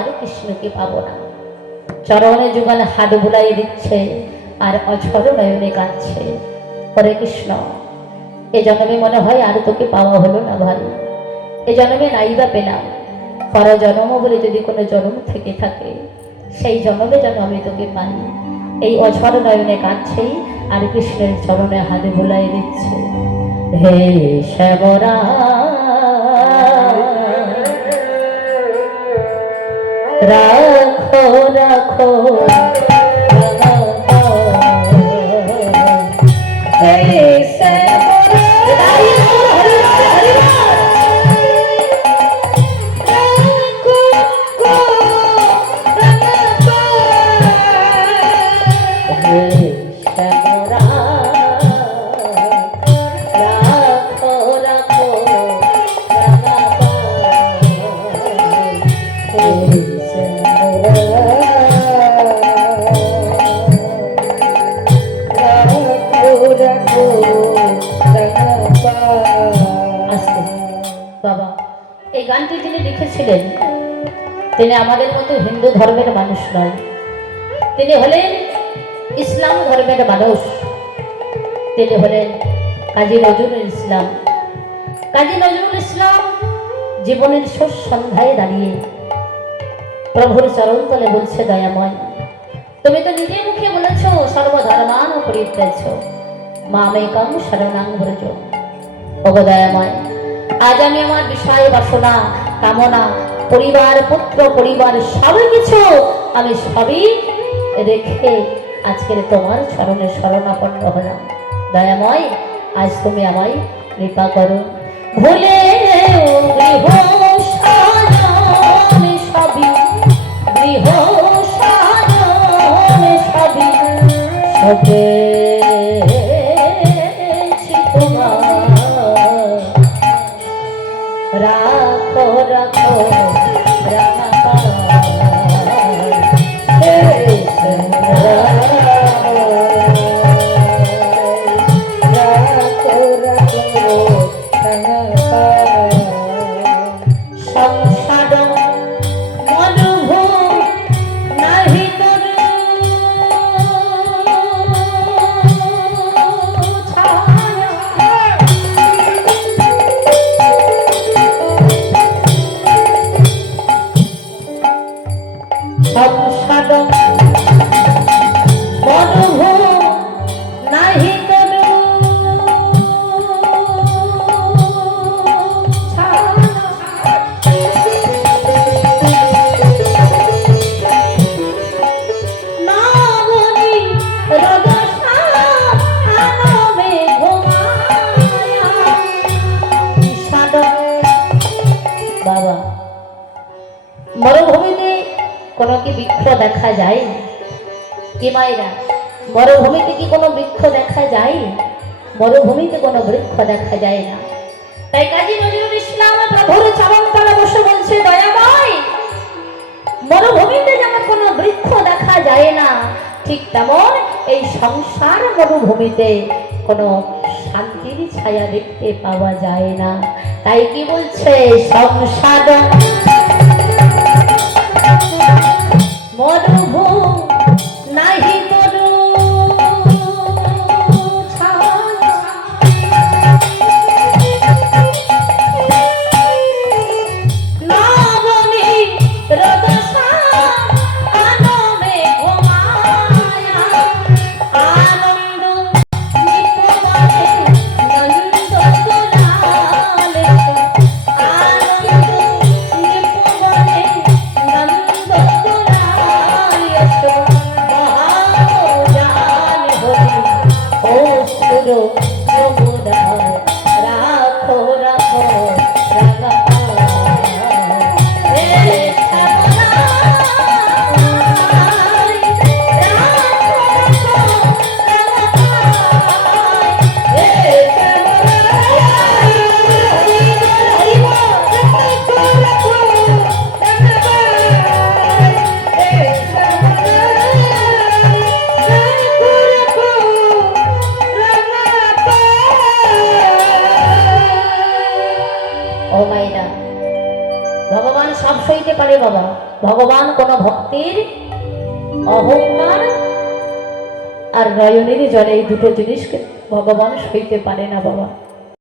আর কৃষ্ণকে পাবো না। চরণে যুগল হাত বুলাই দিচ্ছে আর অঝর নয়নে কাঁদছে। হরে কৃষ্ণ, এ জন্মে মনে হয় আর তোকে পাওয়া হলো না ভাই, এ জন্মে নাই বা পেলাম। পর জন্ম বলে যদি কোনো জন্ম থেকে থাকে, সেই জন্মে যেন আমি তোকে পাই। এই অঝর নয়নে কাঁদছে আর কৃষ্ণের চরণে হাত বুলাই দিচ্ছে। হে শ্যামরা রাখো রাখো বাবা। এই গানটি যিনি লিখেছিলেন তিনি আমাদের মতো হিন্দু ধর্মের মানুষ নয়, তিনি হলেন ইসলাম ধর্মের মানুষ। তিনি হলেন কাজী নজরুল ইসলাম। কাজী নজরুল ইসলাম জীবনের শেষ সন্ধ্যায় দাঁড়িয়ে প্রভুর চরণ তলে বলছে, দয়াময় তুমি তো নিজে মুখে বলেছ সর্বধর্মান পরিত্যাজ্য মামেকং শরণাং ব্রজ। ওগো দয়াময়, আজ আমি আমার বিষয় বাসনা কামনা পরিবার পুত্র পরিবার সবই কিছু আমি সবই রেখে আজকের তোমার চরণে শরণাপন্ন হলাম। দয়াময়, আজ তুমি আমায় কৃপা করো। ভুলে গৃহ সাজন সবই, গৃহ সাজন সবই সবেছি তোমার। রাখো রাখো রাখো মরুভূমিতে কোনো কি বৃক্ষ দেখা যায়? কি মায়েরা, মরুভূমিতে কি কোনো বৃক্ষ দেখা যায়? মরুভূমিতে কোনো বৃক্ষ দেখা যায় না। তাই কাজী নজরুল ইসলাম প্রভুর চরণ তলে বসে বলছে, দয়াময় মরুভূমিতে যেমন কোনো বৃক্ষ দেখা যায় না, ঠিক তেমন এই সংসার মরুভূমিতে কোনো শান্তির ছায়া দেখতে পাওয়া যায় না। তাই কি বলছে, সংসার মরুভূ নাহি তরু নবনী রদসা আনমে ঘুমায়া আনন্দ নিপবনে নন্দ দুলালে আনন্দ নিপবনে নন্দ দুলালে মহাজান হরি ও সুর যমুনা রাখো রাখো রাখা ভগবান সব সইতে পারে বাবা, ভগবান কোন ভক্তির অহংকার আর নয়নের জলে এই দুটো জিনিসকে ভগবান সইতে পারে না বাবা।